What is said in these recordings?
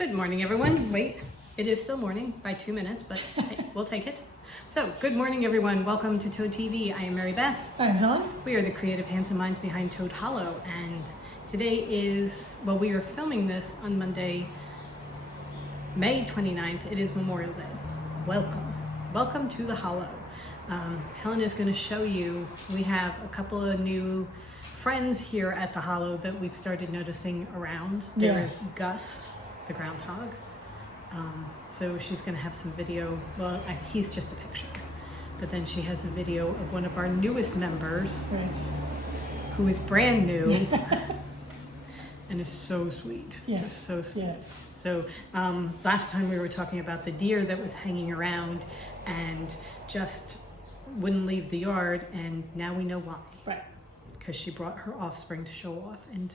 Good morning, everyone. Wait, it is still morning by 2 minutes, but hey, we'll take it. So, good morning, everyone. Welcome to Toad TV. I am Mary Beth. I'm Helen. We are the creative, handsome minds behind Toad Hollow, and today is, well, we are filming this on Monday, May 29th. It is Memorial Day. Welcome. Welcome to the Hollow. Helen is going to show you, we have a couple of new friends here at the Hollow that we've started noticing around. There's Gus, the groundhog. So she's going to have some video. Well, he's just a picture. But then she has a video of one of our newest members, Right. who is brand new and is so sweet. Yeah. Just so sweet. Yeah. So last time we were talking about the deer that was hanging around and just wouldn't leave the yard, and now we know why. Right. Because she brought her offspring to show off, and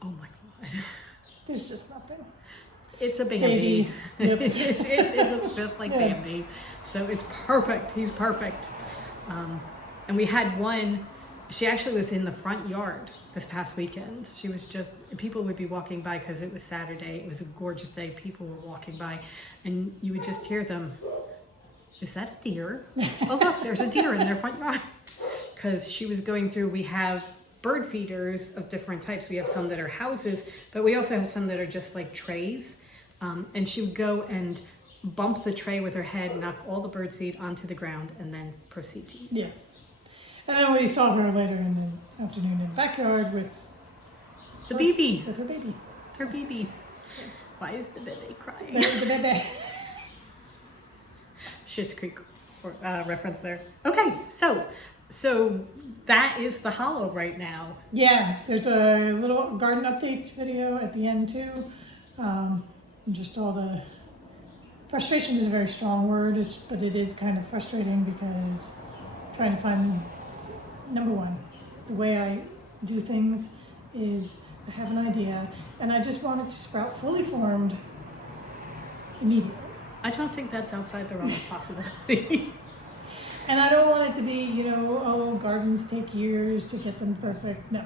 oh my God. There's just nothing. It's a Bambi. Baby. Yep. it looks just like Yeah. Bambi. So it's perfect. He's perfect. And we had one, she actually was in the front yard this past weekend. She was just, people would be walking by because it was Saturday. It was a gorgeous day. People were walking by and you would just hear them, is that a deer? Oh look, there's a deer in their front yard. Because she was going through, we have bird feeders of different types. We have some that are houses, but we also have some that are just like trays. And she would go and bump the tray with her head, knock all the bird seed onto the ground, and then proceed to eat. Yeah. And then we saw her later in the afternoon in the backyard with The baby. With her baby. Her baby. Why is the baby crying? The baby. Schitt's Creek reference there. Okay, so that is the Hollow right now. Yeah. There's a little garden updates video at the end too. And just all the frustration is a very strong word, but it is kind of frustrating because trying to find, number one, the way I do things is I have an idea and I just want it to sprout fully formed immediately. I don't think that's outside the realm of possibility. And I don't want it to be, oh, gardens take years to get them perfect. No.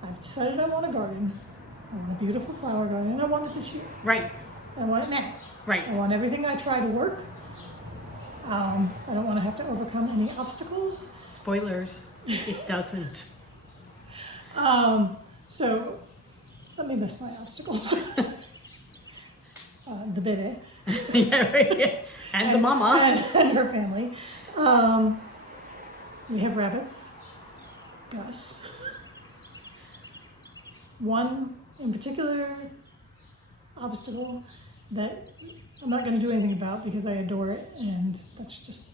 I've decided I want a garden. I want a beautiful flower garden, and I want it this year. Right. I want it now. Right. I want everything I try to work. I don't want to have to overcome any obstacles. Spoilers, it doesn't. So let me list my obstacles. The baby. Yeah, right. And the mama. And her family. We have rabbits. Gus. One in particular obstacle that I'm not going to do anything about because I adore it, and that's just...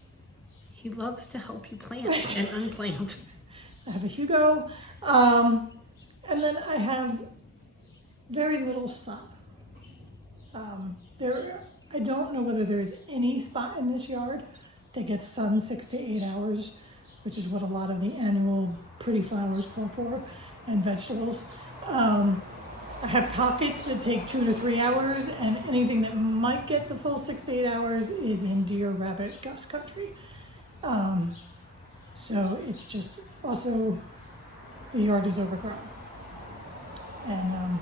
He loves to help you plant and unplant. I have a Hugo, and then I have very little sun. I don't know whether there is any spot in this yard that gets sun 6 to 8 hours, which is what a lot of the annual pretty flowers call for, and vegetables. I have pockets that take 2 to 3 hours, and anything that might get the full 6 to 8 hours is in deer, rabbit, Gus country. So it's just, also the yard is overgrown. And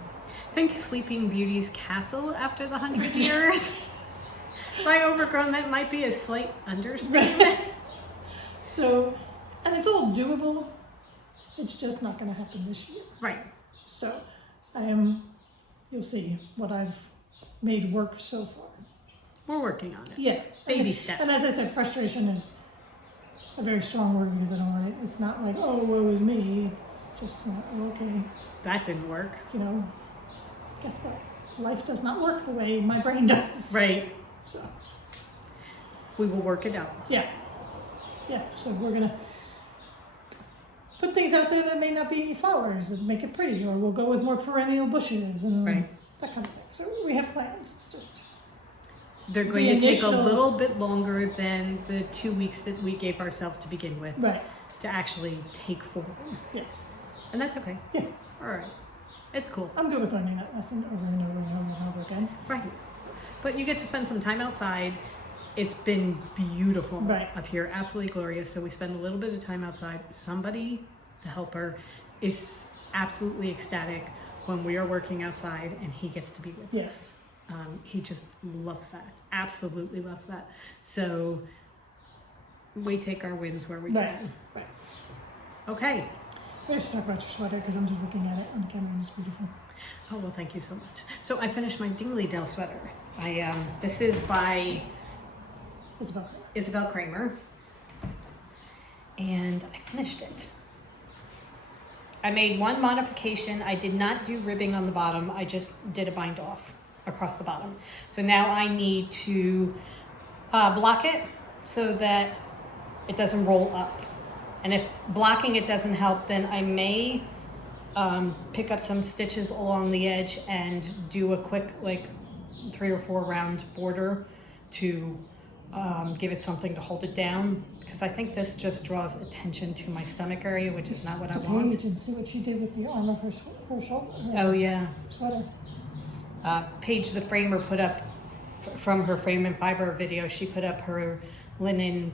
Think Sleeping Beauty's castle after the 100 years. By overgrown, that might be a slight understatement. so, and it's all doable. It's just not going to happen this year. Right. So you'll see what I've made work so far. We're working on it. Yeah. Baby steps. And as I said, frustration is a very strong word because I don't want it. It's not like, oh, woe is me. It's just, oh, okay. That didn't work. Guess what? Life does not work the way my brain does. Right. So, We will work it out. yeah. Yeah. So we're going to put things out there that may not be flowers and make it pretty, or we'll go with more perennial bushes and Right. that kind of thing. So we have plans. It's just... They're going The to take a initial- little bit longer than the 2 weeks that we gave ourselves to begin with. Right. To actually take form. Yeah. And that's okay. Yeah. All right. It's cool. I'm good with learning that lesson over and over and over and over again. Right. But you get to spend some time outside. It's been beautiful Right. up here. Absolutely glorious. So we spend a little bit of time outside. Somebody, the helper, is absolutely ecstatic when we are working outside and he gets to be with us. Yes. He just loves that. Absolutely loves that. So we take our wins where we can. Right. Okay. Let's talk about your sweater because I'm just looking at it on the camera and it's beautiful. Oh, well, thank you so much. So I finished my Dingley Dell sweater. This is by Isabel Kramer. And I finished it. I made one modification. I did not do ribbing on the bottom. I just did a bind off across the bottom. So now I need to block it so that it doesn't roll up. And if blocking it doesn't help, then I may pick up some stitches along the edge and do a quick, like 3 or 4 round border to give it something to hold it down, because I think this just draws attention to my stomach area, which is not what I want. Paige, and see what she did with the arm of her shoulder. Oh yeah. Sweater. Paige, the framer, put up from her frame and fiber video. She put up her linen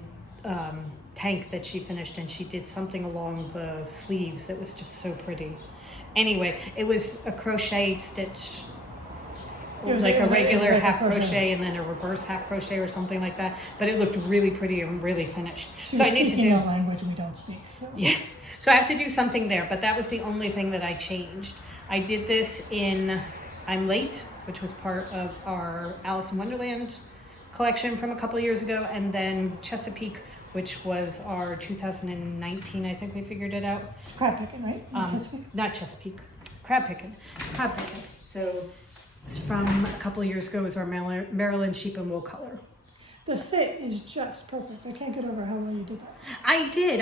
tank that she finished, and she did something along the sleeves that was just so pretty. Anyway, it was a crochet stitch. It was like a regular half crochet and then a reverse half crochet or something like that. But it looked really pretty and really finished. So I need to do a language we don't speak. So. Yeah. So I have to do something there, but that was the only thing that I changed. I did this in I'm Late, which was part of our Alice in Wonderland collection from a couple of years ago, and then Chesapeake, which was our 2019, I think we figured it out. It's crab picking, right? Not Chesapeake. Crab picking. It's crab picking. So it's from a couple of years ago. It was our Maryland sheep and wool color. The fit is just perfect. I can't get over how well you did that. I did.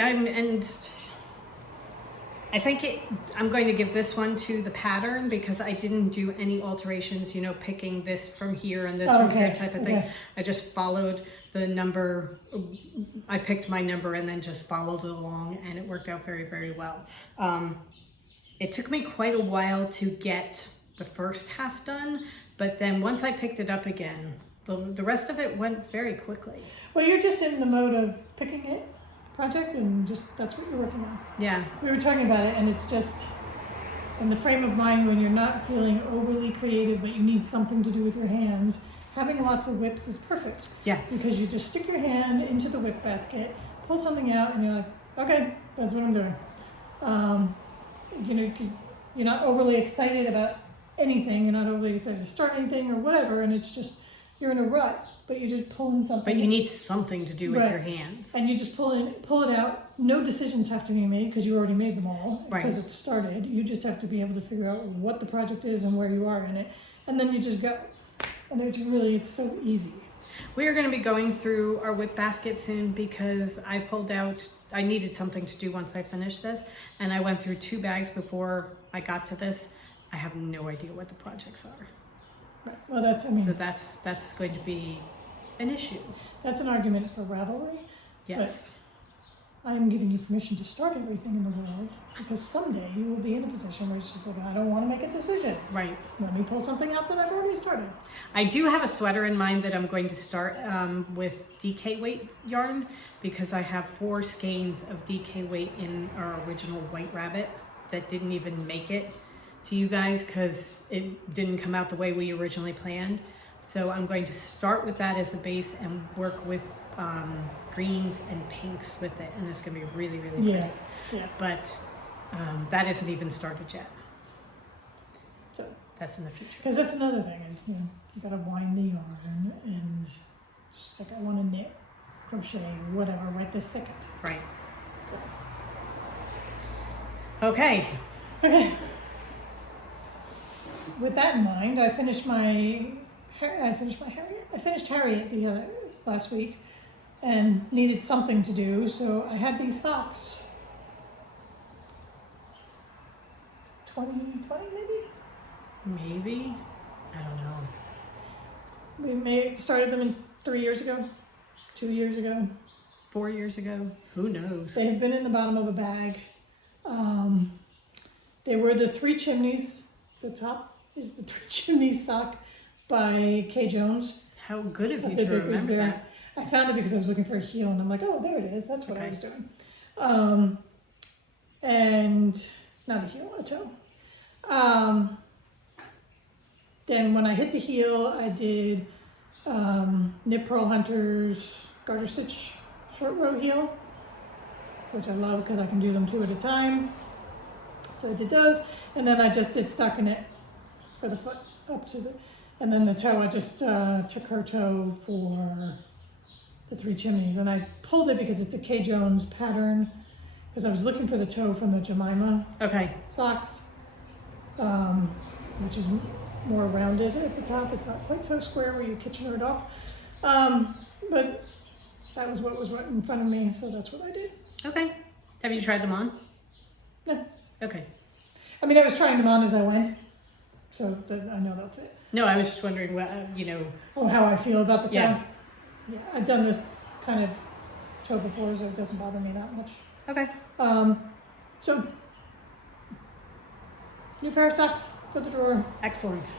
I think I'm going to give this one to the pattern because I didn't do any alterations, picking this from here and this from here type of thing. I just followed the number. I picked my number and then just followed it along, and it worked out very, very well. It took me quite a while to get the first half done, but then once I picked it up again, the rest of it went very quickly. Well, you're just in the mode of picking it project, and just that's what you're working on. Yeah. We were talking about it, and it's just in the frame of mind when you're not feeling overly creative, but you need something to do with your hands. Having lots of whips is perfect. Yes. Because you just stick your hand into the whip basket, pull something out, and you're like, okay, that's what I'm doing. You're not overly excited about anything. You're not overly excited to start anything or whatever, and it's just you're in a rut, but you're just pulling something. But you need something to do with your hands. And you just pull it out. No decisions have to be made because you already made them all because it started. You just have to be able to figure out what the project is and where you are in it, and then you just go. And it's so easy. We are going to be going through our whip basket soon because I needed something to do once I finished this, and I went through 2 bags before I got to this. I have no idea what the projects are. Right. Well, so that's going to be an issue. That's an argument for Ravelry. Yes. But I'm giving you permission to start everything in the world because someday you will be in a position where it's just like, I don't want to make a decision. Right. Let me pull something out that I've already started. I do have a sweater in mind that I'm going to start with DK weight yarn because I have 4 skeins of DK weight in our original White Rabbit that didn't even make it to you guys because it didn't come out the way we originally planned. So I'm going to start with that as a base and work with greens and pinks with it, and it's going to be really, really pretty. Yeah. But that isn't even started yet. So that's in the future. Because that's another thing is you got to wind the yarn and just like I want to knit, crochet, whatever right this second. Right. So. Okay. With that in mind, I finished Harriet the last week, and needed something to do. So I had these socks. 2020 maybe. Maybe. I don't know. We started them 3 years ago, 2 years ago, 4 years ago. Who knows? They had been in the bottom of a bag. They were the 3 Chimneys. The top is the 3 Chimneys sock by Kay Jones. How good of you to remember that. I found it because I was looking for a heel, and I'm like, oh, there it is. That's what I was doing. And not a heel, a toe. Then when I hit the heel, I did Knit Pearl Hunter's garter stitch short row heel, which I love because I can do them 2 at a time. So I did those, and then I just did stockinette for the foot up to the, and then the toe, I just took her toe for the 3 chimneys, and I pulled it because it's a Kay Jones pattern, because I was looking for the toe from the Jemima Okay. socks, which is more rounded at the top. It's not quite so square where you kitchen it off, but that was what was right in front of me, so that's what I did. Okay. Have you tried them on? No. Okay. I mean, I was trying them on as I went, so that I know they'll fit. No, I was just wondering what, Oh, how I feel about the toe? Yeah. Yeah, I've done this kind of toe before, so it doesn't bother me that much. Okay. So, new pair of socks for the drawer. Excellent.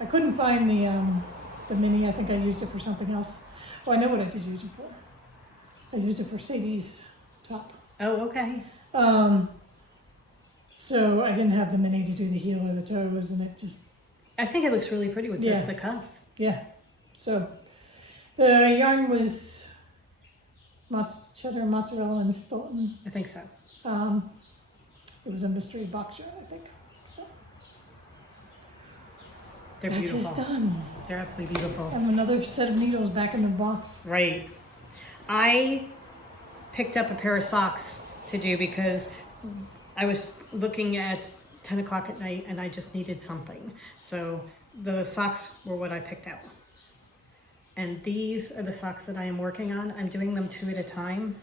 I couldn't find the mini. I think I used it for something else. Oh, I know what I did use it for. I used it for Sadie's top. Oh, okay. So I didn't have the mini to do the heel or the toes, and it just, I think it looks really pretty with just the cuff. yeah. So the yarn was cheddar, mozzarella, and Stilton. I think so. It was a mystery box yarn, I think. So They're that's beautiful. it's done. They're absolutely beautiful. And another set of needles back in the box. Right. I picked up a pair of socks to do because I was looking at 10 o'clock at night and I just needed something. So the socks were what I picked out. And these are the socks that I am working on. I'm doing them 2 at a time.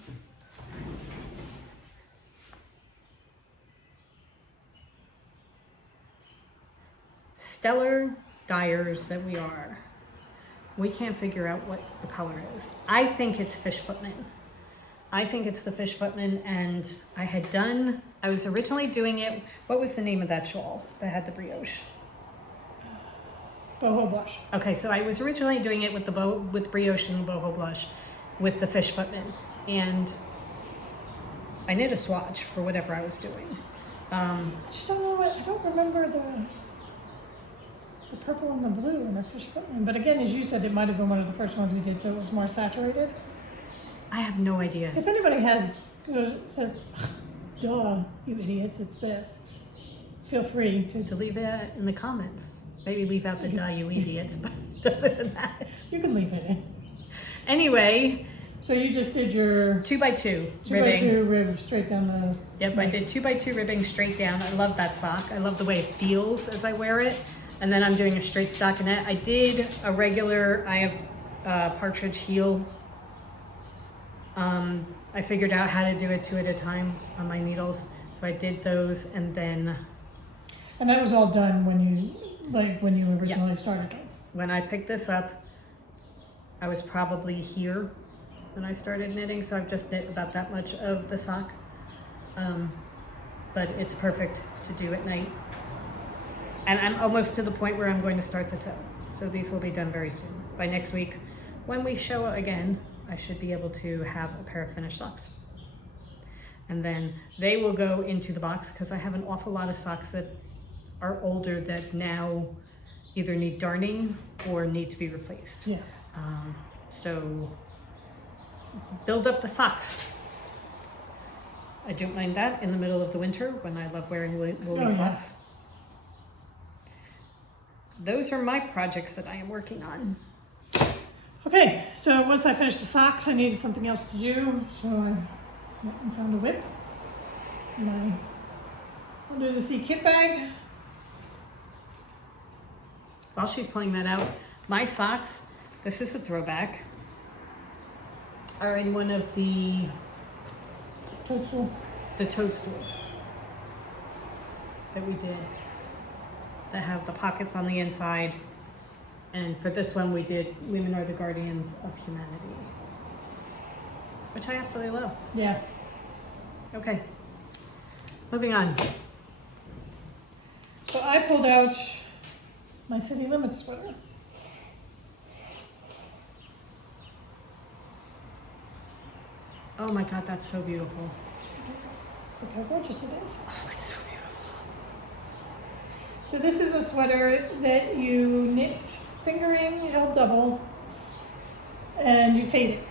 Stellar dyers that we are, we can't figure out what the color is. I think it's fish footman. I think it's the fish footman, and I was originally doing it, what was the name of that shawl that had the brioche? Boho blush. Okay, so I was originally doing it with with brioche and the boho blush with the fish footman, and I knit a swatch for whatever I was doing. I just don't know what, I don't remember the purple and the blue and the fish footman. But again, as you said, it might have been one of the first ones we did, so it was more saturated. I have no idea. If anybody says, duh, you idiots, it's this, feel free To leave it in the comments. Maybe leave out the duh, you idiots, but other than that. You can leave it in. Anyway, So you just did your 2x2 2 ribbing. by 2 rib straight down the. Yep, I did 2x2 ribbing straight down. I love that sock. I love the way it feels as I wear it. And then I'm doing a straight stockinette. I did a regular, I have partridge heel. I figured out how to do it 2 at a time on my needles. So I did those, and then And that was all done when you originally started it. when I picked this up, I was probably here when I started knitting, so I've just knit about that much of the sock. But it's perfect to do at night. And I'm almost to the point where I'm going to start the toe. So these will be done very soon. By next week, when we show again, I should be able to have a pair of finished socks. And then they will go into the box because I have an awful lot of socks that are older that now either need darning or need to be replaced. Yeah. So build up the socks. I don't mind that in the middle of the winter when I love wearing woolly socks. Those are my projects that I am working on. Okay, so once I finished the socks, I needed something else to do, so I went and found a whip. My under the sea kit bag. While she's pulling that out, my socks, this is a throwback, are in one of the Toadstool. toadstools that we did that have the pockets on the inside. And for this one we did Women Are the Guardians of Humanity, which I absolutely love. Yeah. Okay, moving on. So I pulled out my City Limits sweater. Oh my God, that's so beautiful. Look how gorgeous it is. Oh, it's so beautiful. So this is a sweater that you knit fingering held double and you fade it.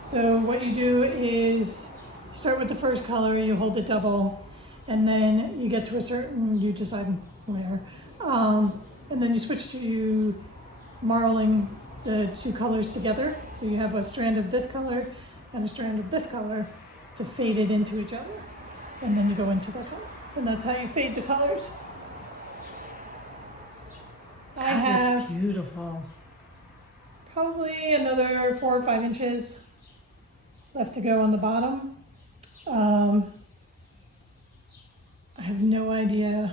So what you do is start with the first color, you hold it double, and then you get to a certain, you decide where, and then you switch to marling the two colors together. So you have a strand of this color and a strand of this color to fade it into each other. And then you go into the color. And that's how you fade the colors. I That is have beautiful. probably another 4 or 5 inches left to go on the bottom. I have no idea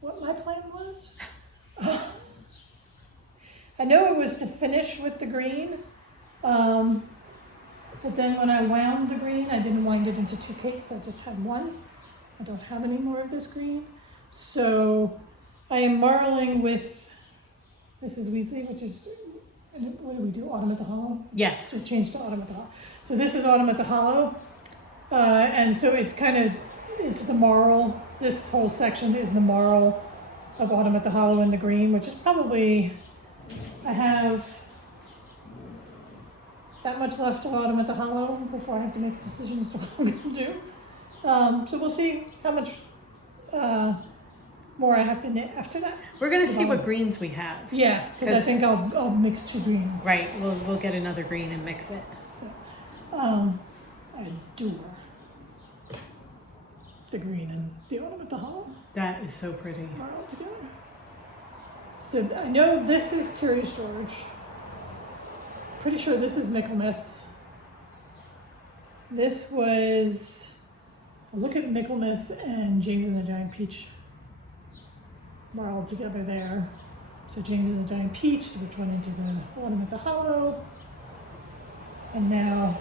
what my plan was. I know it was to finish with the green, but then when I wound the green, I didn't wind it into 2 cakes, I just had one. I don't have any more of this green. So I am marling with, this is Weasley, which is, what do we do, Autumn at the Hollow? Yes. So change to Autumn at the Hollow. So this is Autumn at the Hollow, and so it's kind of, it's the marl, this whole section is the marl of Autumn at the Hollow in the green, which is probably, I have that much left of Autumn at the Hollow before I have to make decisions to what I'm going to do. So we'll see how much more I have to knit after that. We're gonna see what greens we have. Yeah, because I think I'll mix 2 greens. Right. We'll get another green and mix it. So, I adore the green and the Autumn at the Hollow. That is so pretty. Are all together. So I know this is Curious George. Pretty sure this is Michaelmas. This was, look at Michaelmas and James and the Giant Peach marled together there. So James and the Giant Peach, which went into the Autumn at the Hollow, and now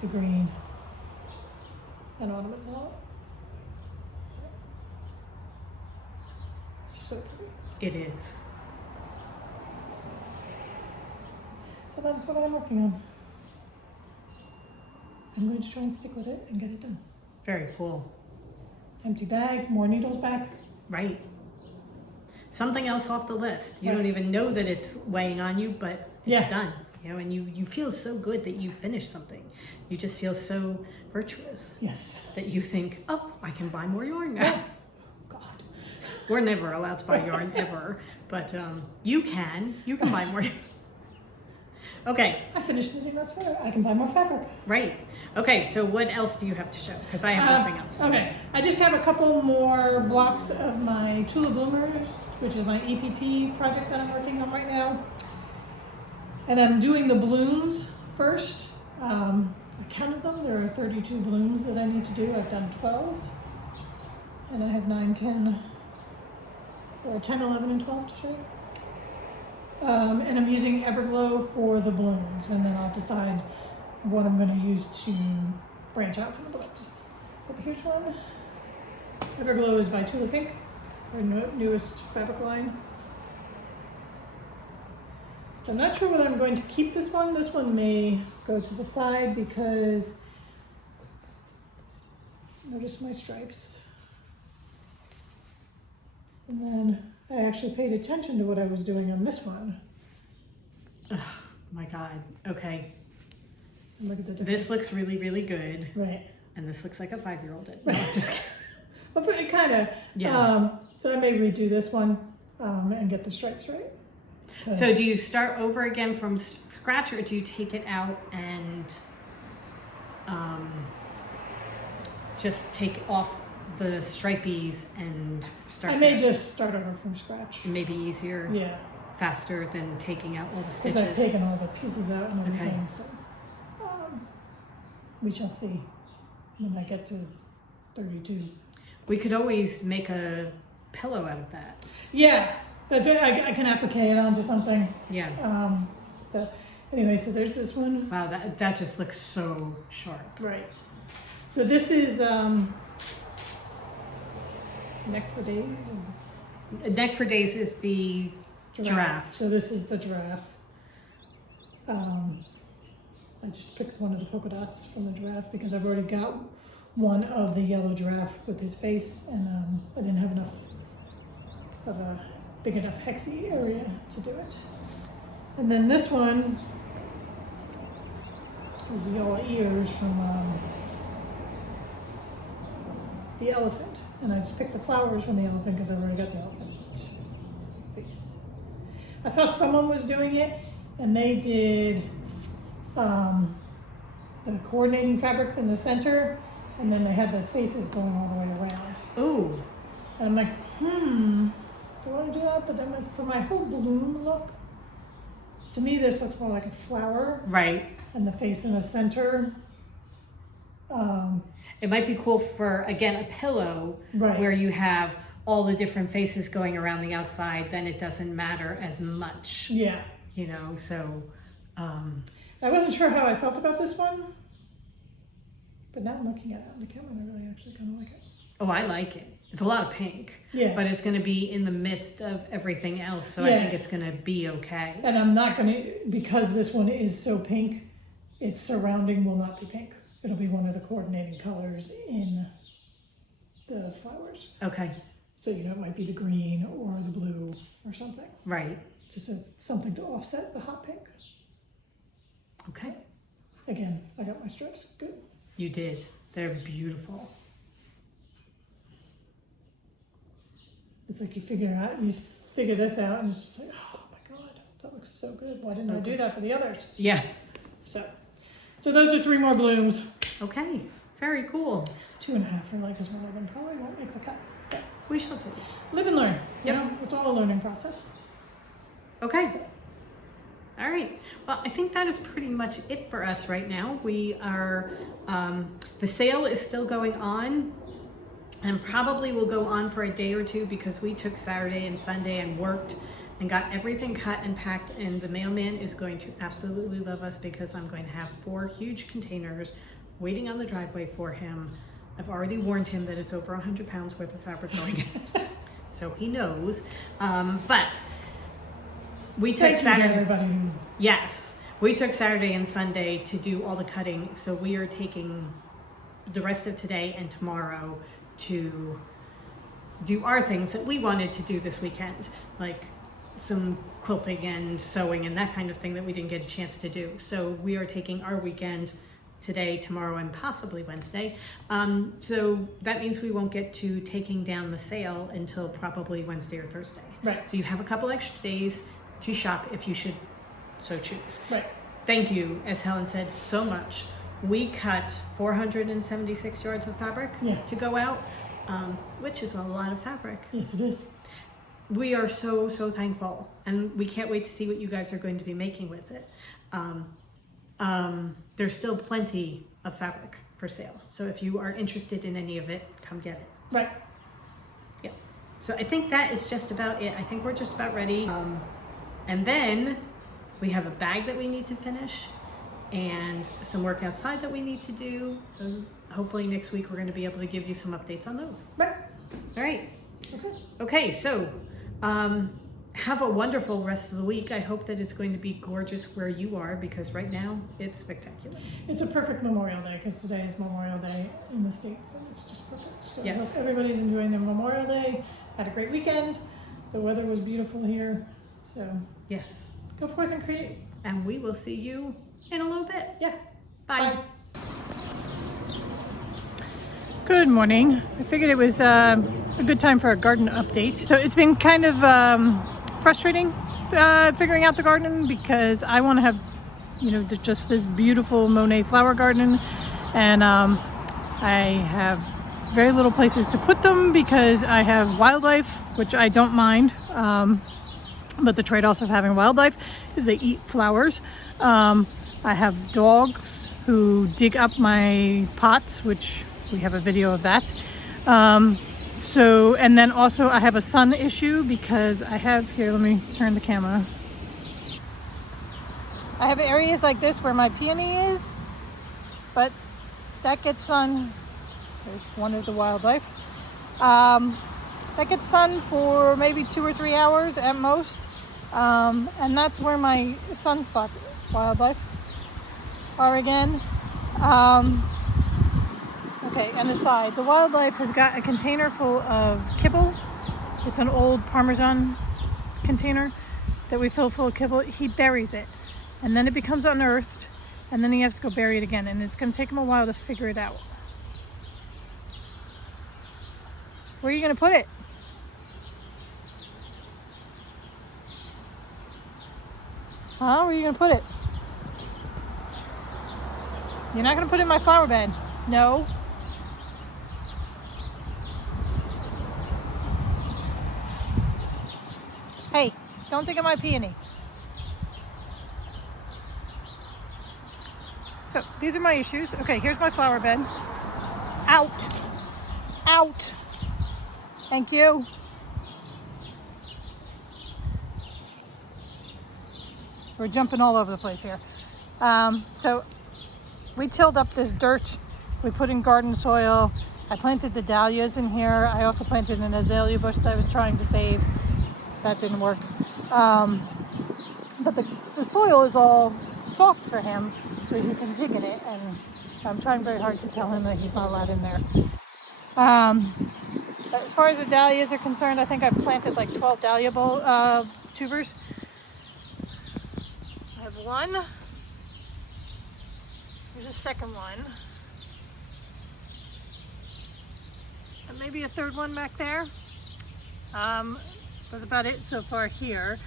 the green and Autumn at the Hollow. So pretty. It is. So that's what I'm working on. I'm going to try and stick with it and get it done. Very cool. Empty bag, more needles back. Right. Something else off the list. You Right. don't even know that it's weighing on you, but it's Yeah. done. You know, and you feel so good that you finished something. You just feel so virtuous Yes. that you think, oh, I can buy more yarn now. Oh, God. We're never allowed to buy yarn ever, but you can buy more. Okay, I finished knitting that sweater. I can buy more fabric. right. Okay, so what else do you have to show? Because I have nothing else. Okay. I just have a couple more blocks of my Tula Bloomers, which is my EPP project that I'm working on right now. And I'm doing the blooms first. I counted them. There are 32 blooms that I need to do. I've done 12. And I have 9, 10, or 10, 11, and 12 to show you. And I'm using Everglow for the blooms, and then I'll decide what I'm going to use to branch out from the blooms. But here's one. Everglow is by Tula Pink, our newest fabric line. So I'm not sure whether I'm going to keep this one. This one may go to the side because, notice my stripes. And then I actually paid attention to what I was doing on this one. Oh my God. Okay. And look at the difference. This looks really, really good. Right. And this looks like a 5-year-old did. No, I'm just kidding. But it kind of, Yeah. so I may redo this one and get the stripes right. So do you start over again from scratch, or do you take it out and just take off the stripies and start? I may just start over from scratch. Maybe easier, Yeah, faster than taking out all the because stitches. I've taken all the pieces out and Okay. everything, so we shall see when I get to 32. We could always make a pillow out of that. Yeah, that's it. I can applique it onto something. Yeah. So anyway, so there's this one. Wow, that just looks so sharp. Right. So this is Neck for Days. Neck for Days is the giraffe. So this is the giraffe. I just picked one of the polka dots from the giraffe because I've already got one of the yellow giraffe with his face, and I didn't have enough of a big enough hexy area to do it. And then this one is the all ears from the elephant, and I just picked the flowers from the elephant because I've already got the elephant face. I saw someone was doing it, and they did the coordinating fabrics in the center, and then they had the faces going all the way around. Ooh. And I'm like, do I want to do that? But then for my whole bloom look, to me this looks more like a flower. Right. And the face in the center. It might be cool for, again, a pillow Right. where you have all the different faces going around the outside, then it doesn't matter as much. Yeah. You know, so... I wasn't sure how I felt about this one, but now I'm looking at it on the camera and I really actually kind of like it. Oh, I like it. It's a lot of pink. Yeah. But it's going to be in the midst of everything else, so I Yeah. think it's going to be okay. And I'm not going to, because this one is so pink, its surrounding will not be pink. It'll be one of the coordinating colors in the flowers. Okay. So, you know, it might be the green or the blue or something. Right. Just as something to offset the hot pink. Okay. Again, I got my strips. Good. You did. They're beautiful. It's like you figure this out and it's just like, oh my God, that looks so good. Why didn't I do that for the others? Yeah. So those are 3 more blooms. Okay. Very cool. 2.5 really, because one of them probably won't make the cut. But We shall see. live and learn. You Yep. know, it's all a learning process. Okay. All right. Well, I think that is pretty much it for us right now. We are, the sale is still going on and probably will go on for a day or two because we took Saturday and Sunday and worked and got everything cut and packed, and the mailman is going to absolutely love us because I'm going to have 4 huge containers waiting on the driveway for him. I've already warned him that it's over 100 pounds worth of fabric going in, so he knows. But we took Thank you to Saturday. everybody who Yes, we took Saturday and Sunday to do all the cutting, so we are taking the rest of today and tomorrow to do our things that we wanted to do this weekend, like some quilting and sewing and that kind of thing that we didn't get a chance to do. So we are taking our weekend today, tomorrow, and possibly Wednesday. So that means we won't get to taking down the sale until probably Wednesday or Thursday. Right. So you have a couple extra days to shop if you should so choose. Right. Thank you, as Helen said, so much. We cut 476 yards of fabric to go out, which is a lot of fabric. Yes, it is. We are so thankful, and we can't wait to see what you guys are going to be making with it. There's still plenty of fabric for sale, so if you are interested in any of it, come get it. Right. Yeah. So I think that is just about it. I think we're just about ready. And then we have a bag that we need to finish and some work outside that we need to do. So hopefully next week we're going to be able to give you some updates on those. Right. All right. Okay. Okay, so have a wonderful rest of the week. I hope that it's going to be gorgeous where you are because right now it's spectacular. It's a perfect Memorial Day because today is Memorial Day in the States and it's just perfect. So I Yes. hope everybody's enjoying their Memorial Day. Had a great weekend. The weather was beautiful here. So Yes. go forth and create. And we will see you in a little bit. Yeah. Bye. Good morning. I figured it was a good time for a garden update. So it's been kind of frustrating figuring out the garden because I want to have, you know, just this beautiful Monet flower garden, and I have very little places to put them because I have wildlife, which I don't mind. But the trade-offs of having wildlife is they eat flowers. I have dogs who dig up my pots, which we have a video of that. And then also I have a sun issue because I have here, let me turn the camera. I have areas like this where my peony is, but that gets sun. There's one of the wildlife. That gets sun for maybe 2 or 3 hours at most. And that's where my sunspots wildlife are again. Okay, Okay, and aside, the wildlife has got a container full of kibble. It's an old Parmesan container that we fill full of kibble. He buries it, and then it becomes unearthed, and then he has to go bury it again, and it's going to take him a while to figure it out. Where are you going to put it? Huh? Where are you going to put it? You're not going to put it in my flower bed. No. Hey, don't think of my peony. So these are my issues. Okay, here's my flower bed. Out. Out. Thank you. We're jumping all over the place here. So we tilled up this dirt. We put in garden soil. I planted the dahlias in here. I also planted an azalea bush that I was trying to save. That didn't work. But the soil is all soft for him, so he can dig in it. And I'm trying very hard to tell him that he's not allowed in there. As far as the dahlias are concerned, I think I've planted like 12 dahlia tubers. I have one. Here's a second one. And maybe a third one back there. That's about it so far here.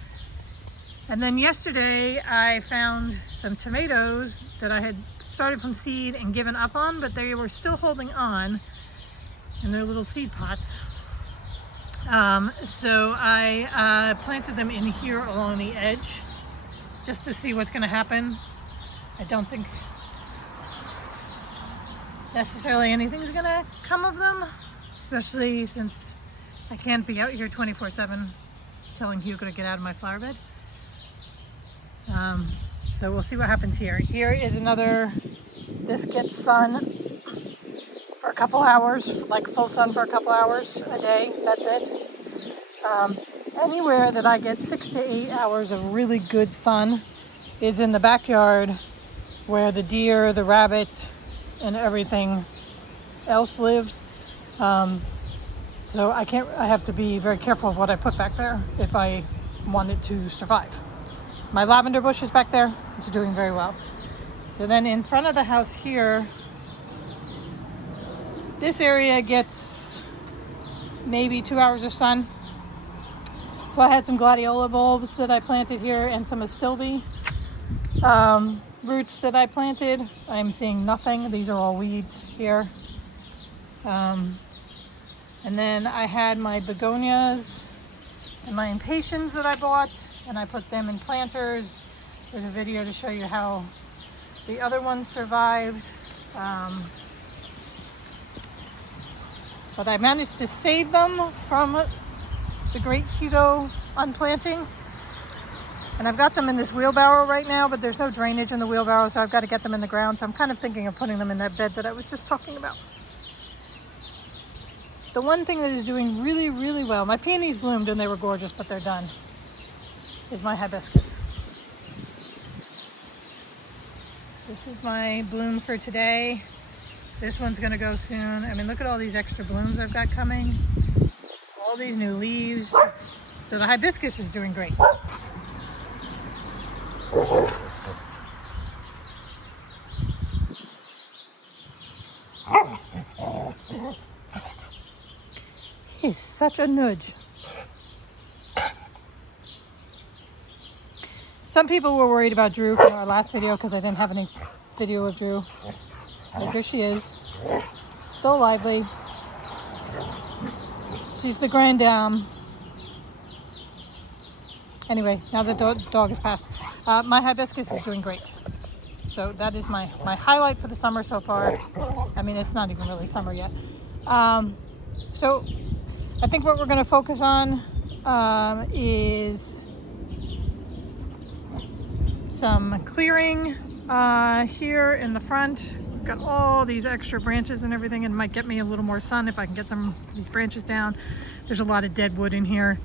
And then yesterday I found some tomatoes that I had started from seed and given up on, but they were still holding on in their little seed pots. So I planted them in here along the edge just to see what's going to happen. I don't think necessarily anything's going to come of them, especially since I can't be out here 24/7 telling Hugo to get out of my flower bed. So we'll see what happens here. Here is another, this gets sun for a couple hours, like full sun for a couple hours a day, that's it. Anywhere that I get 6 to 8 hours of really good sun is in the backyard where the deer, the rabbit, and everything else lives. So I have to be very careful of what I put back there if I want it to survive. My lavender bush is back there. It's doing very well. So then in front of the house here, this area gets maybe 2 hours of sun. So I had some gladiola bulbs that I planted here and some astilbe roots that I planted. I'm seeing nothing. These are all weeds here. And then I had my begonias and my impatiens that I bought, and I put them in planters. There's a video to show you how the other ones survived. But I managed to save them from the great Hugo unplanting. And I've got them in this wheelbarrow right now, but there's no drainage in the wheelbarrow, so I've got to get them in the ground. So I'm kind of thinking of putting them in that bed that I was just talking about. The one thing that is doing really, really well, my peonies bloomed and they were gorgeous, but they're done, is my hibiscus. This is my bloom for today. This one's gonna go soon. I mean, look at all these extra blooms I've got coming. All these new leaves. So the hibiscus is doing great. He's such a nudge. Some people were worried about Drew from our last video because I didn't have any video of Drew. But here she is. Still lively. She's the grand dame. Anyway, now the dog has passed. My hibiscus is doing great. So that is my highlight for the summer so far. I mean, it's not even really summer yet. So I think what we're going to focus on is some clearing here in the front. We've got all these extra branches and everything, and it might get me a little more sun if I can get some of these branches down. There's a lot of dead wood in here.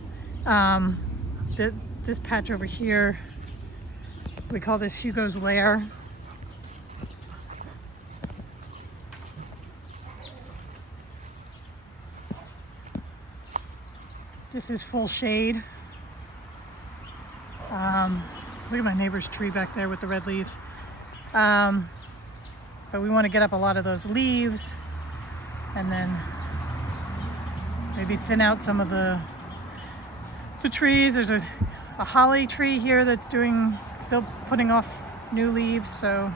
This patch over here, we call this Hugo's lair. This is full shade. Look at my neighbor's tree back there with the red leaves. But we want to get up a lot of those leaves and then maybe thin out some of the trees. There's a holly tree here that's still putting off new leaves, so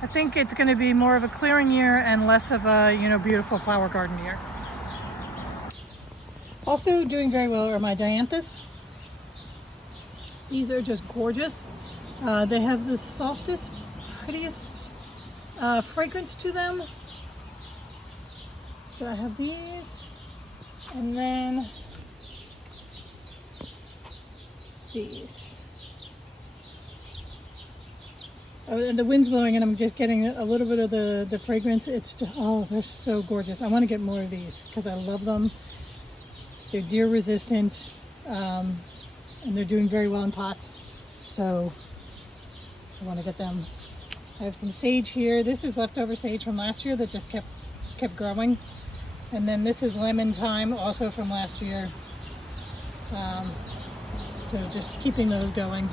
I think it's going to be more of a clearing year and less of a, beautiful flower garden year. Also doing very well are my dianthus. These are just gorgeous. They have the softest, prettiest fragrance to them. So I have these, and then these. Oh, and the wind's blowing and I'm just getting a little bit of the fragrance. It's just, oh, they're so gorgeous. I want to get more of these because I love them. They're deer resistant, and they're doing very well in pots. So I want to get them. I have some sage here. This is leftover sage from last year that just kept growing. And then this is lemon thyme, also from last year. So just keeping those going.